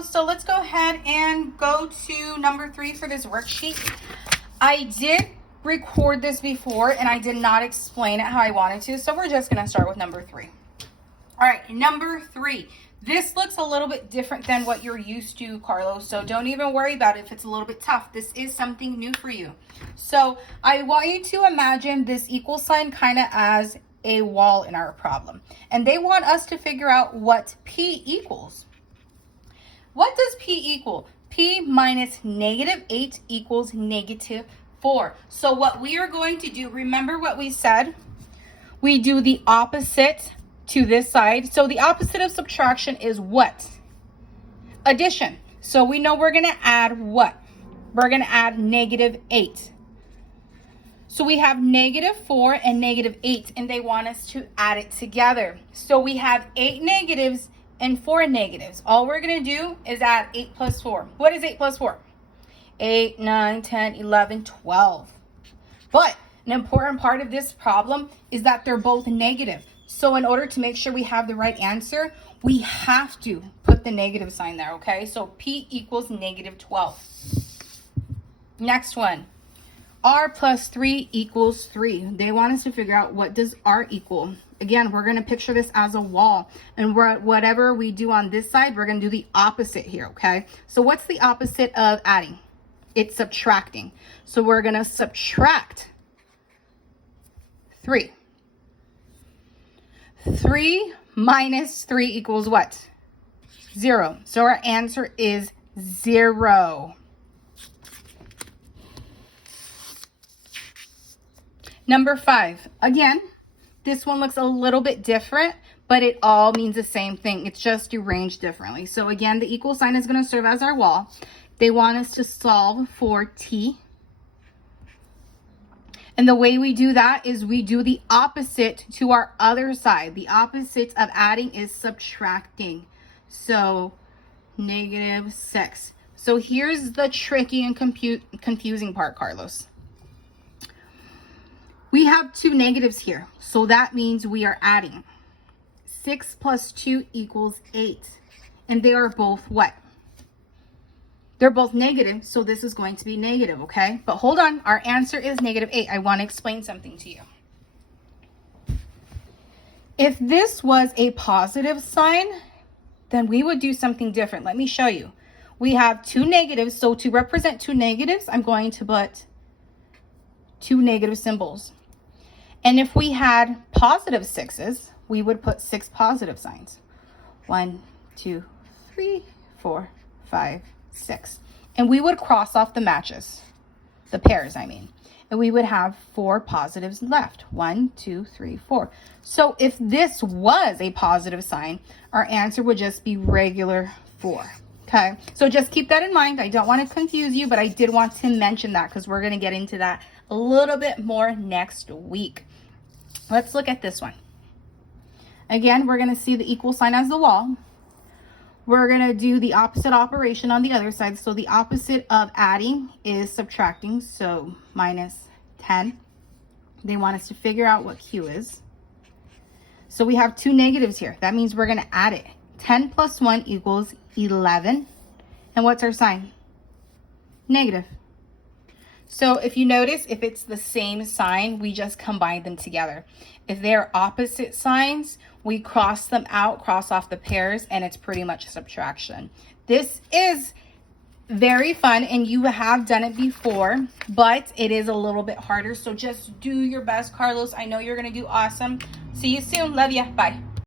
Carlos. So let's go ahead and go to number 3 for this worksheet. I did record this before and I did not explain it how I wanted to. So we're just going to start with number 3. All right, number 3. This looks a little bit different than what you're used to, Carlos. So don't even worry about it if it's a little bit tough. This is something new for you. So I want you to imagine this equal sign kind of as a wall in our problem. And they want us to figure out what P equals. What does P equal? P minus -8 equals -4. So what we are going to do, remember what we said? We do the opposite to this side. So the opposite of subtraction is what? Addition. So we know we're going to add what? We're going to add -8. So we have -4 and -8, and they want us to add it together. So we have 8 negatives and 4 negatives. All we're going to do is add 8 plus 4. What is 8 plus 4? 8, 9, 10, 11, 12. But an important part of this problem is that they're both negative. So in order to make sure we have the right answer, we have to put the negative sign there, okay? So P equals -12. Next one. R plus 3 equals 3. They want us to figure out what does R equal. Again, we're going to picture this as a wall. And whatever we do on this side, we're going to do the opposite here, okay? So what's the opposite of adding? It's subtracting. So we're going to subtract 3. 3 minus 3 equals what? 0. So our answer is 0. Number 5. Again, this one looks a little bit different, but it all means the same thing. It's just arranged differently. So again, the equal sign is going to serve as our wall. They want us to solve for T. And the way we do that is we do the opposite to our other side. The opposite of adding is subtracting. So -6. So here's the tricky and confusing part, Carlos. We have 2 negatives here, so that means we are adding. 6 plus 2 equals 8. And they are both what? They're both negative, so this is going to be negative, okay? But hold on, our answer is -8. I want to explain something to you. If this was a positive sign, then we would do something different. Let me show you. We have 2 negatives, so to represent 2 negatives, I'm going to put 2 negative symbols. And if we had positive 6s, we would put 6 positive signs. 1, 2, 3, 4, 5, 6. And we would cross off the matches, the pairs, I mean. And we would have 4 positives left. 1, 2, 3, 4. So if this was a positive sign, our answer would just be regular 4. Okay, so just keep that in mind. I don't want to confuse you, but I did want to mention that because we're going to get into that a little bit more next week. Let's look at this one. Again, we're going to see the equal sign as the wall. We're going to do the opposite operation on the other side. So the opposite of adding is subtracting. So -10. They want us to figure out what Q is. So we have 2 negatives here. That means we're going to add it. 10 plus 1 equals 11. And what's our sign? Negative. So if you notice, if it's the same sign, we just combine them together. If they're opposite signs, we cross them out, cross off the pairs, and it's pretty much subtraction. This is very fun, and you have done it before, but it is a little bit harder. So just do your best, Carlos. I know you're going to do awesome. See you soon. Love ya. Bye.